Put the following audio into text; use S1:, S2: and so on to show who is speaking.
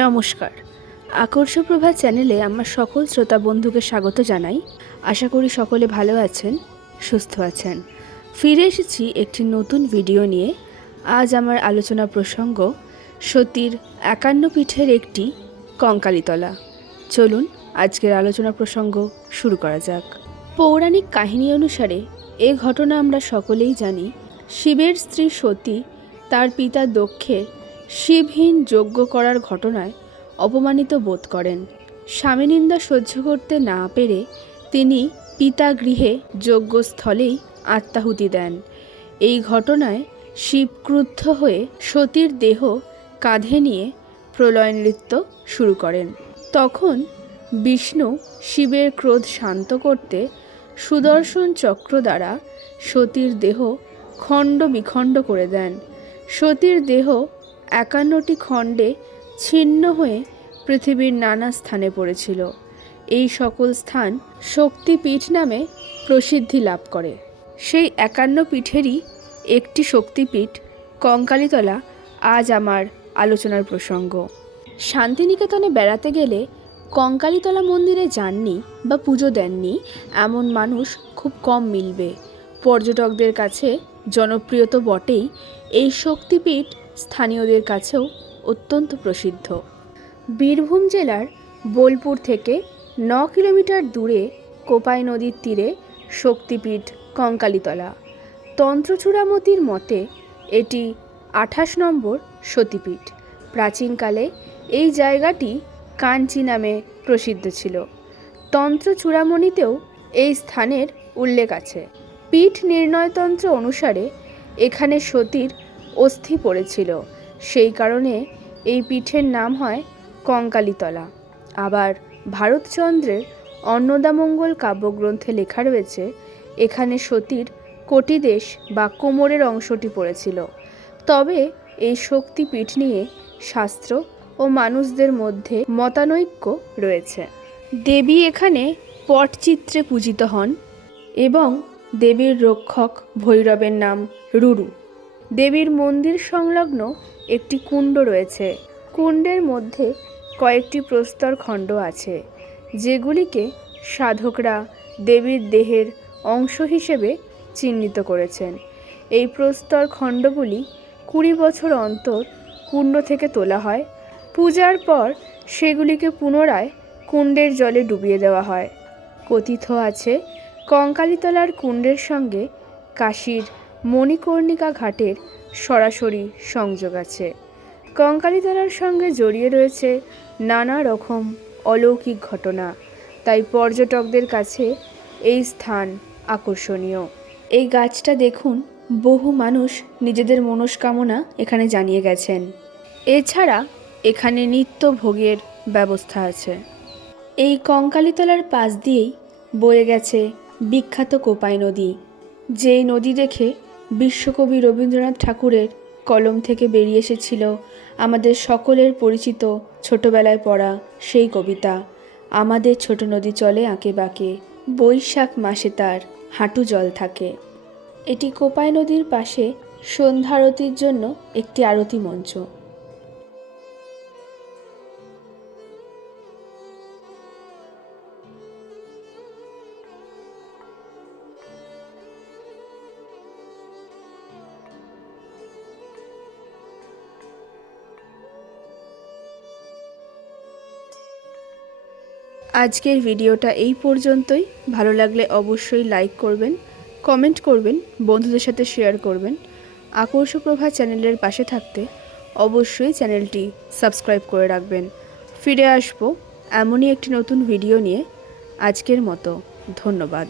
S1: নমস্কার। আকর্ষ প্রভা চ্যানেলে আমার সকল শ্রোতা বন্ধুকে স্বাগত জানাই। আশা করি সকলে ভালো আছেন, সুস্থ আছেন। ফিরে এসেছি একটি নতুন ভিডিও নিয়ে। আজ আমার আলোচনা প্রসঙ্গ, সতীর একান্ন পীঠের একটি কঙ্কালীতলা। চলুন আজকের আলোচনা প্রসঙ্গ শুরু করা যাক। পৌরাণিক কাহিনী অনুসারে এ ঘটনা আমরা সকলেই জানি। শিবের স্ত্রী সতী তার পিতা দক্ষের শিবহীন যজ্ঞ করার ঘটনায় অপমানিত বোধ করেন। স্বামীনিন্দা সহ্য করতে না পেরে তিনি পিতা গৃহে যজ্ঞস্থলেই আত্মাহুতি দেন। এই ঘটনায় শিব ক্রুদ্ধ হয়ে সতীর দেহ কাঁধে নিয়ে প্রলয় নৃত্য শুরু করেন। তখন বিষ্ণু শিবের ক্রোধ শান্ত করতে সুদর্শন চক্র দ্বারা সতীর দেহ খণ্ড বিখণ্ড করে দেন। সতীর দেহ একান্নটি খণ্ডে ছিন্ন হয়ে পৃথিবীর নানা স্থানে পড়েছিল। এই সকল স্থান শক্তিপীঠ নামে প্রসিদ্ধি লাভ করে। সেই একান্ন পীঠেরই একটি শক্তিপীঠ কঙ্কালীতলা আজ আমার আলোচনার প্রসঙ্গ। শান্তিনিকেতনে বেড়াতে গেলে কঙ্কালীতলা মন্দিরে যাননি বা পুজো দেননি এমন মানুষ খুব কম মিলবে। পর্যটকদের কাছে জনপ্রিয় তো বটেই। এই শক্তিপীঠ স্থানীয়দের কাছেও অত্যন্ত প্রসিদ্ধ। বীরভূম জেলার বোলপুর থেকে ন কিলোমিটার দূরে কোপাই নদীর তীরে শক্তিপীঠ কঙ্কালীতলা। তন্ত্রচূড়ামতির মতে, এটি আঠাশ নম্বর সতীপীঠ। প্রাচীনকালে এই জায়গাটি কাঞ্চি নামে প্রসিদ্ধ ছিল। তন্ত্র চূড়ামণিতেও এই স্থানের উল্লেখ আছে। পীঠ নির্ণয়তন্ত্র অনুসারে এখানে সতীর অস্থি পড়েছিল। সেই কারণে এই পীঠের নাম হয় কঙ্কালীতলা। আবার ভারতচন্দ্রের অন্নদামঙ্গল কাব্যগ্রন্থে লেখা রয়েছে, এখানে সতীর কটিদেশ বা কোমরের অংশটি পড়েছিল। তবে এই শক্তিপীঠ নিয়ে শাস্ত্র ও মানুষদের মধ্যে মতানৈক্য রয়েছে। দেবী এখানে পটচিত্রে পূজিত হন এবং দেবীর রক্ষক ভৈরবের নাম রুরু। দেবীর মন্দির সংলগ্ন একটি কুণ্ড রয়েছে। কুণ্ডের মধ্যে কয়েকটি প্রস্তর খণ্ড আছে, যেগুলিকে সাধকরা দেবীর দেহের অংশ হিসেবে চিহ্নিত করেছেন। এই প্রস্তর খণ্ডগুলি কুড়ি বছর অন্তর কুণ্ড থেকে তোলা হয়। পূজার পর সেগুলিকে পুনরায় কুণ্ডের জলে ডুবিয়ে দেওয়া হয়। কথিত আছে, কঙ্কালীতলার কুণ্ডের সঙ্গে কাশীর মণিকর্ণিকা ঘাটের সরাসরি সংযোগ আছে। কঙ্কালীতলার সঙ্গে জড়িয়ে রয়েছে নানা রকম অলৌকিক ঘটনা। তাই পর্যটকদের কাছে এই স্থান আকর্ষণীয়। এই গাছটা দেখুন, বহু মানুষ নিজেদের মনস্কামনা এখানে জানিয়ে গেছেন। এছাড়া এখানে নিত্য ভোগের ব্যবস্থা আছে। এই কঙ্কালীতলার পাশ দিয়েই বয়ে গেছে বিখ্যাত কোপাই নদী। যেই নদী দেখে বিশ্বকবি রবীন্দ্রনাথ ঠাকুরের কলম থেকে বেরিয়ে এসেছিল আমাদের সকলের পরিচিত ছোটবেলায় পড়া সেই কবিতা। আমাদের ছোট নদী চলে আঁকে বাঁকে, বৈশাখ মাসে তার হাঁটু জল থাকে। এটি কোপাই নদীর পাশে সন্ধ্যারতির জন্য একটি আরতি মঞ্চ। আজকের ভিডিওটা এই পর্যন্তই। ভালো লাগলে অবশ্যই লাইক করবেন কমেন্ট করবেন, বন্ধুদের সাথে শেয়ার করবেন। আকর্ষ প্রভা চ্যানেলের পাশে থাকতে অবশ্যই চ্যানেলটি সাবস্ক্রাইব করে রাখবেন। ফিরে আসব এমনই একটি নতুন ভিডিও নিয়ে। আজকের মতো, ধন্যবাদ।